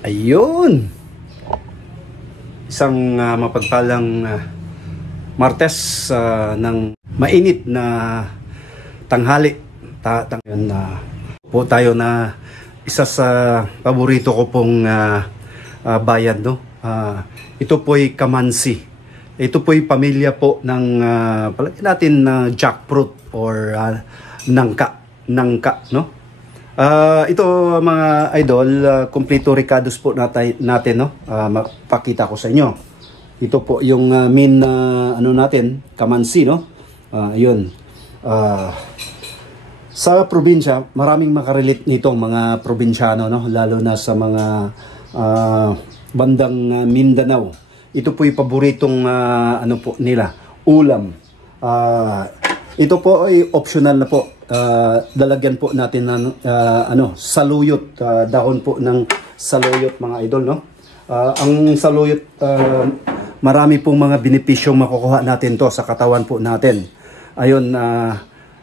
Ayun! Isang mapagpalang Martes ng mainit na tanghali. Po tayo na isa sa paborito ko pong bayan, no? Ito po'y Kamansi. Ito po'y pamilya po ng palagay natin na jackfruit or nangka, no? Ito mga idol, kompleto ricados po natin, no? Mapakita ko sa inyo. Ito po yung main natin, Kamansi, no? Ayun. Sa probinsya, maraming makarelate nitong mga probinsyano, no? Lalo na sa mga bandang Mindanao. Ito po yung paboritong nila, ulam. Ito po ay optional na po. Dalagyan po natin ng saluyot, dahon po ng saluyot mga idol, no? Ang saluyot, marami pong mga benepisyong makukuha natin to sa katawan po natin. Ayun,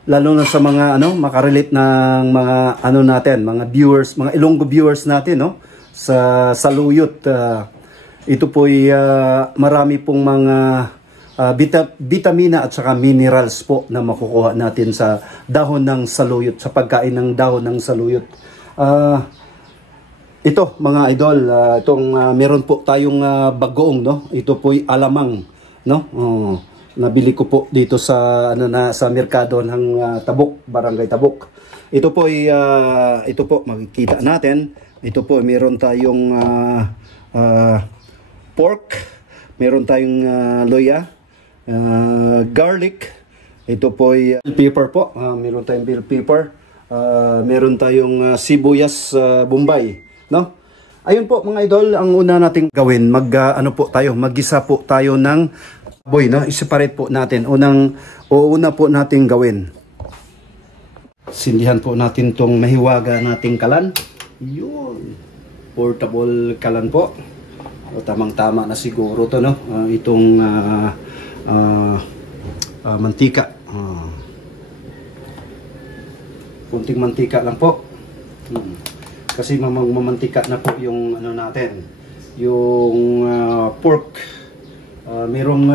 lalo na sa mga makarelate ng mga natin, mga viewers, mga Ilonggo viewers natin, no? Sa saluyot, ito po ay marami pong mga vitamina at saka minerals po na makukuha natin sa dahon ng saluyot, sa pagkain ng dahon ng saluyot. Ito mga idol, meron po tayong bagoong, no? Ito po'y alamang, no? Nabili ko po dito sa sa merkado ng Tabuk, Barangay Tabuk. Ito po'y ito po makikita natin. Ito po meron tayong pork, meron tayong loya, garlic. Ito po'y bell pepper po. Meron tayong bell pepper. Meron tayong sibuyas Bombay, no? Ayun po mga idol, ang una nating gawin, maggisa po tayo ng baboy, no? I-separate po natin. Una po nating gawin. Sindihan po natin tong mahiwaga nating kalan. Yun. Portable kalan po. Tamang-tama na siguro to, no? Itong mantika. Kunting mantika lang po. Kasi mamantika na po yung natin. Yung pork. Merong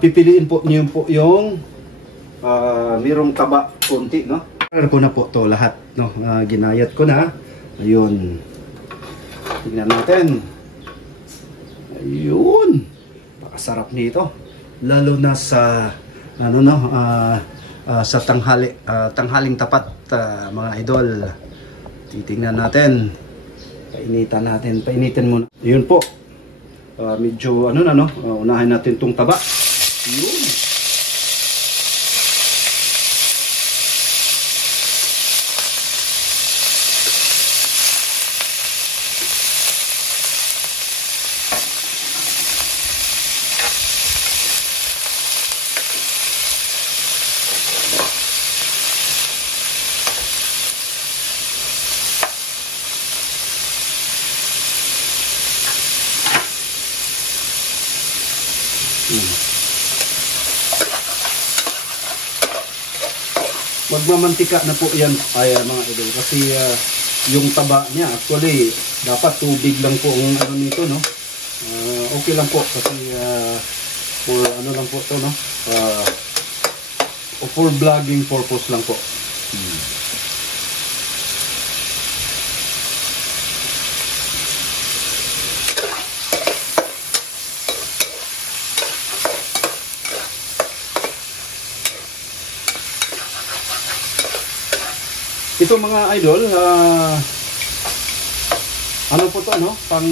pipiliin po niyo po yung merong taba konti, no? Ko na po to lahat, no? Ginayat ko na. Ayun. Tingnan natin. Ayun. Pakasarap nito. Lalo na sa sa tanghaling tapat, mga idol. Titingnan natin. Painitin muna. Ayun po. Medyo unahin natin tong taba. Ayun. Magmamantika na po yan mga idol, kasi yung taba niya actually dapat tubig lang po ang nito, no? Okay lang po kasi for lang po to, no? For vlogging purpose lang po. Ito mga idol, po to, no? Pang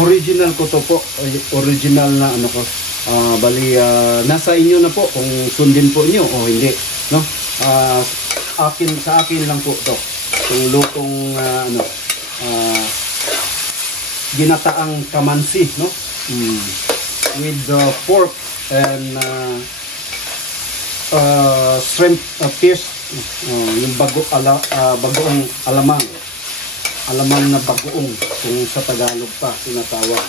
original ko to po. Original na bali nasa inyo na po kung sundin po niyo o hindi, no? Sa akin lang po to. Yung lutong ginataang kamansi, no? With pork and shrimp fish. Yung bagoong alamang na bagoong kung sa Tagalog pa tinatawag.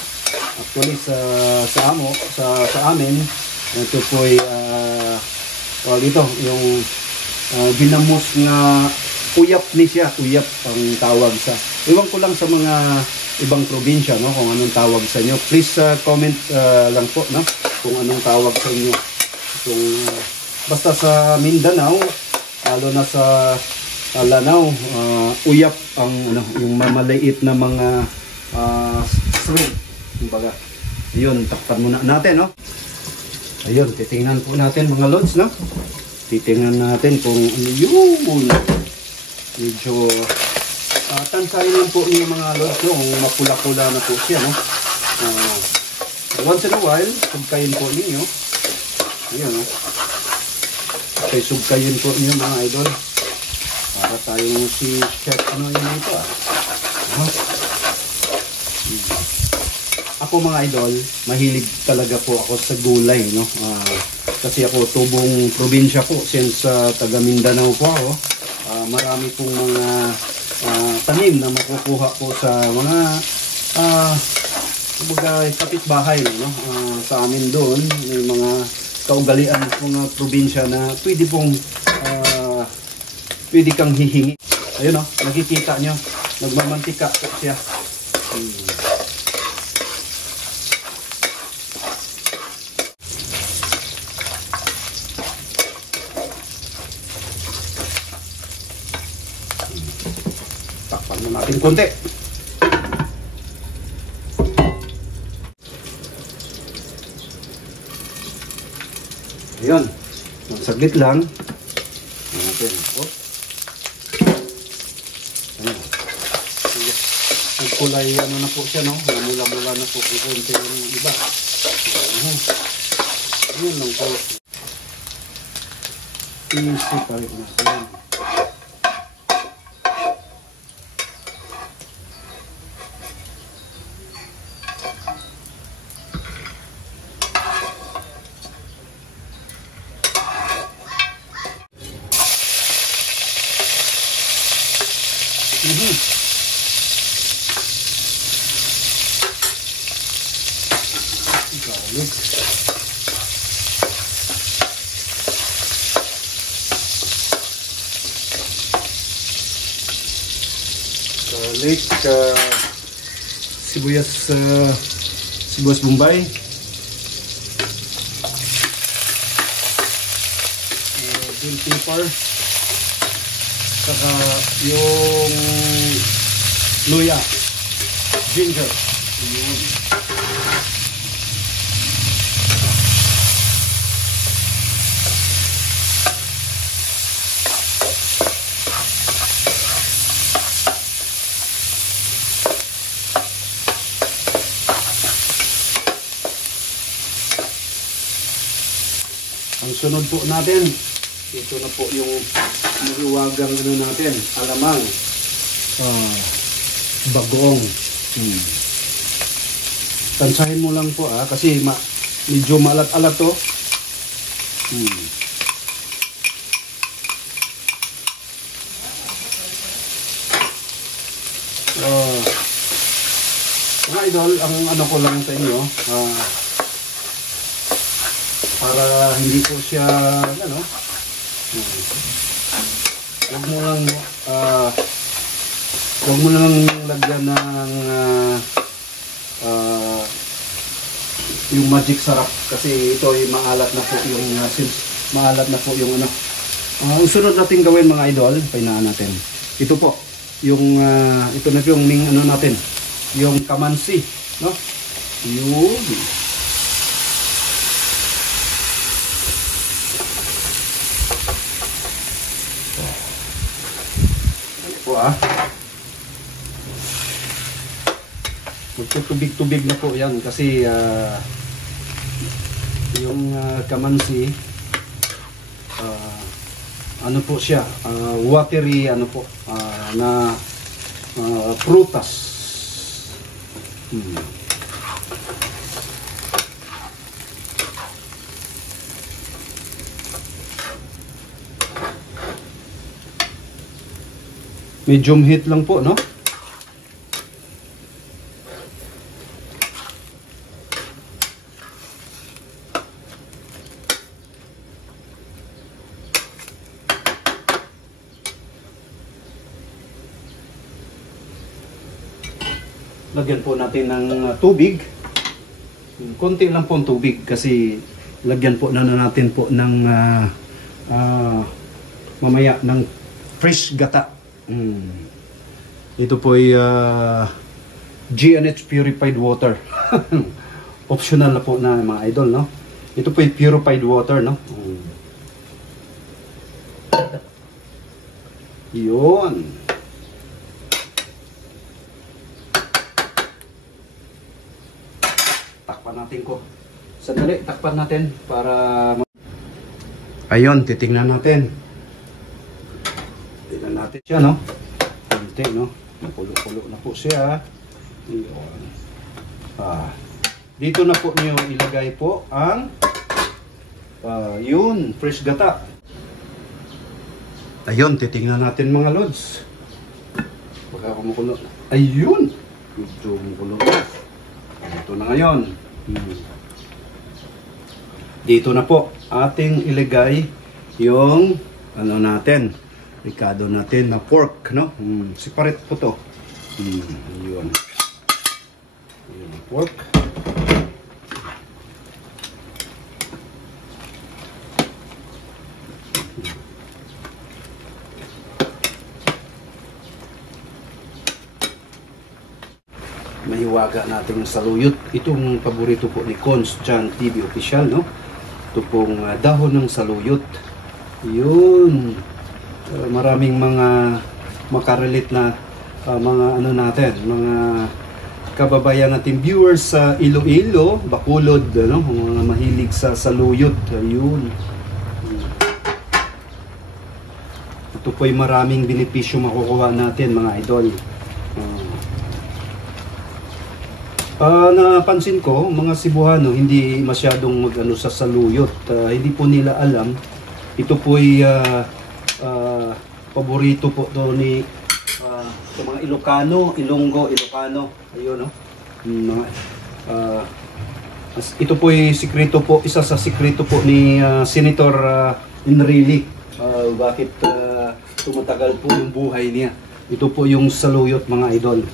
Actually sa amin ito po'y dito yung binamos nga uyap ni siya, uyap ang tawag sa. Iwan ko lang sa mga ibang probinsya, no, kung anong tawag sa inyo. Please comment lang po, no, kung anong tawag sa inyo. Kung basta sa Mindanao, lalo na sa Lanao, uyap ang ano, yung mamaliit na mga shrimp, kumbaga. Ayun, takpan muna natin, no. Ayun, titingnan po natin mga lods, no. Titingnan natin kung ano yung medyo tansahin lang po niyo mga lods, no, kung mapula-pula na po siya, no. Once in a while, sugkayin po ninyo. Ayun, no. Okay, sugkayin po niyo mga idol. Para tayong si chef, ano yun ito, Ako mga idol, mahilig talaga po ako sa gulay, no. Kasi ako tubong probinsya po, since taga Mindanao po ako. Marami pong mga tanim na makukuha po sa mga kapitbahay, no. Sa amin doon, may mga kaugalian ng mga probinsya na pwede kang hihingi. Ayun, no, nakikita nyo, nagmamantika po siya. Takpan na natin konti. Ayun, saglit lang. Natin. Oh. Ayun. Ang kulay ano na po siya, no? Mula-mula na po konti yung iba. Ayun lang po. Easy pa rin natin. Garlic. Garlic, sibuyas bombay, bell pepper, saka yung luya, ginger. Yun. Ang sunod po natin, ito na po yung mahiwagang ano natin, alamang, bagoong. Tansahin mo lang po kasi medyo maalat-alat to. Mga idol, ang ano ko lang sa inyo, para hindi po siya ano, huwag mo lang lagyan ng yung magic sarap kasi ito ay maalat na po yung maalat na po yung ano. Ang sunod natin gawin mga idol, painaan natin. Ito po yung ito na po yung ano natin, yung kamansi, no? Yun. Magtutubig-tubig na po yan kasi yung kamansi ano po siya, watery ano po, na prutas. Medium heat lang po, no? lagyan po natin ng tubig. Konti lang po ang tubig kasi lagyan po na natin po ng mamaya ng fresh gata. Ito po ay GNH purified water. Optional na po na mga idol, no? Ito po ay purified water, no? Yun. Takpan natin ko. Sandali, takpan natin para... Ayun, titingnan natin. Tingnan natin siya, no? Kunti, no? Napulo-pulo na po siya. Yun. Dito na po niyo ilagay po ang yun, fresh gata. Ayun, titingnan natin mga lods. Baka kumukulo. Ayun! Medyo kumukulo na. Ito na ngayon. Dito na po ating ilagay yung ano natin, ricado natin na pork, no? Separate po to. Ayun. Ayun ang pork. Mahiwaga natin yung saluyot. Itong paborito po ni Cons Chan TV Official, no? Ito pong dahon ng saluyot. Yun. Maraming mga makarelate na mga ano natin, mga kababayan natin viewers sa Iloilo, Bacolod, no? Mga mahilig sa saluyot. Ayun. Ito po ay maraming benepisyo makukuha natin, mga idol. Napansin ko, mga Cebuano hindi masyadong mag-ano sa saluyot. Hindi po nila alam. Ito po ay paborito po to ni sa mga Ilocano, Ilonggo, Ilocano. Ayun, no? Ito po ay sikreto po, isa sa sikreto po ni Senator Enrile. Bakit tumatagal po yung buhay niya. Ito po yung saluyot, mga idol.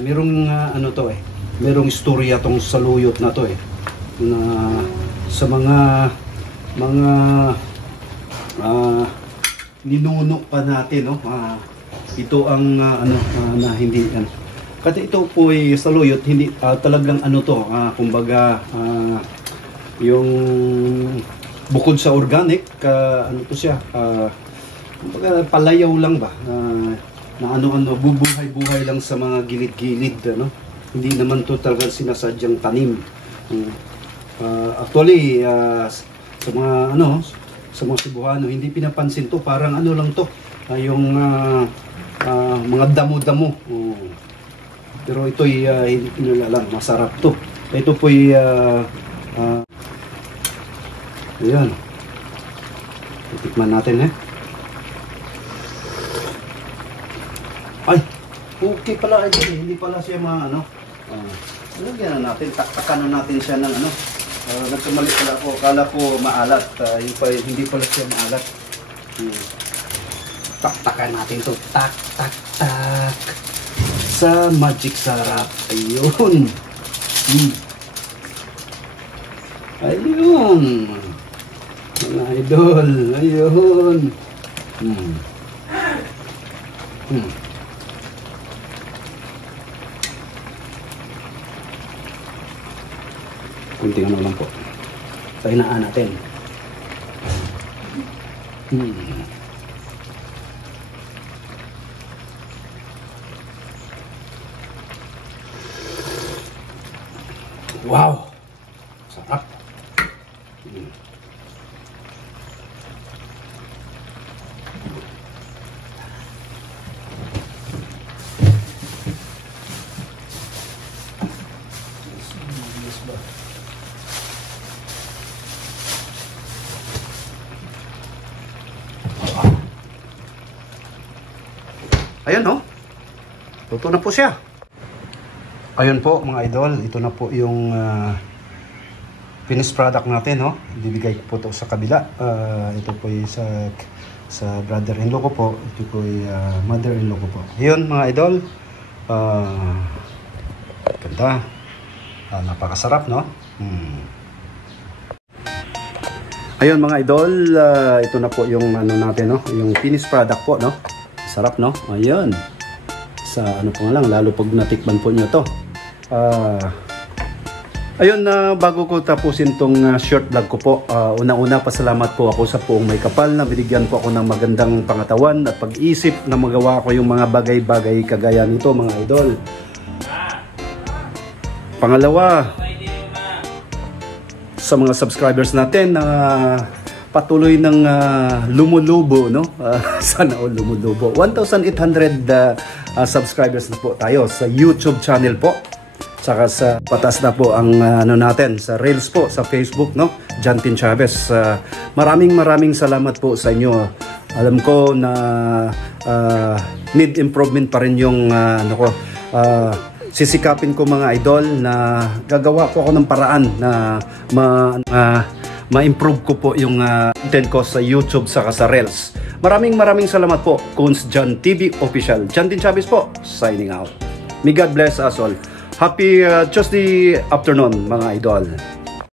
Merong ano to merong istorya tong saluyot na to na sa mga ninuno pa natin, no? Ito ang na hindi kasi ito po ay saluyot, hindi talagang ano to, kumbaga yung bukod sa organic, ano to siya, kumbaga palayaw lang ba, na ano bubuhay-buhay lang sa mga gilid-gilid, ano? Hindi naman to talaga sinasadyang tanim. Actually, sa mga ano, sa mga Cebuano, hindi pinapansin to, parang ano lang to, yung mga damo-damo. Pero ito ay hindi nila alam, masarap to. Ito po ay ayan. Titikman natin, Ay, okay pala ito, hindi pala siya ano. Lagyan na natin, taktakan na natin siya ng ano. Nagkamali pala ako, kala ko maalat. Hindi pala siya maalat. Taktakan natin to, tak, tak, tak. Sa magic sarap. Ayun. Ayun. Mga idol, ayun. Kunting ano lang po. Sa inaan natin. Wow! Sarap! Ayun, no? Luto na po siya. Ayun po, mga idol. Ito na po yung finished product natin, no? Bibigay ko po ito sa kabila. Ito po yung sa brother-in-law ko po. Ito po yung mother-in-law ko po. Ayun, mga idol. Ganda. Napakasarap, no? Ayun mga idol, ito na po yung ano natin, no? Yung finished product po, no? Sarap, no? Ayun. Sa ano po nga lang, lalo pag natikman po nyo to. Ayun, bago ko tapusin tong short vlog ko po, una-una pasalamat po ako sa Poong May Kapal na binigyan po ako ng magandang pangatawan at pag-isip na magawa ko yung mga bagay-bagay kagaya nito mga idol. Pangalawa, sa mga subscribers natin na patuloy ng lumulubo, no? Sana all lumulubo. 1,800 subscribers na po tayo sa YouTube channel po. Saka sa patas na po ang ano natin sa Reels po sa Facebook, no? Jantin Chavez. Maraming salamat po sa inyo. Alam ko na need improvement pa rin yung ano ko. Sisikapin ko mga idol na gagawa po ako ng paraan na ma-improve ko po yung content ko sa YouTube saka sa Reels. Maraming salamat po. Kunz Jan TV Official. Jantin Chavez po, signing out. May God bless us all. Happy Tuesday afternoon mga idol.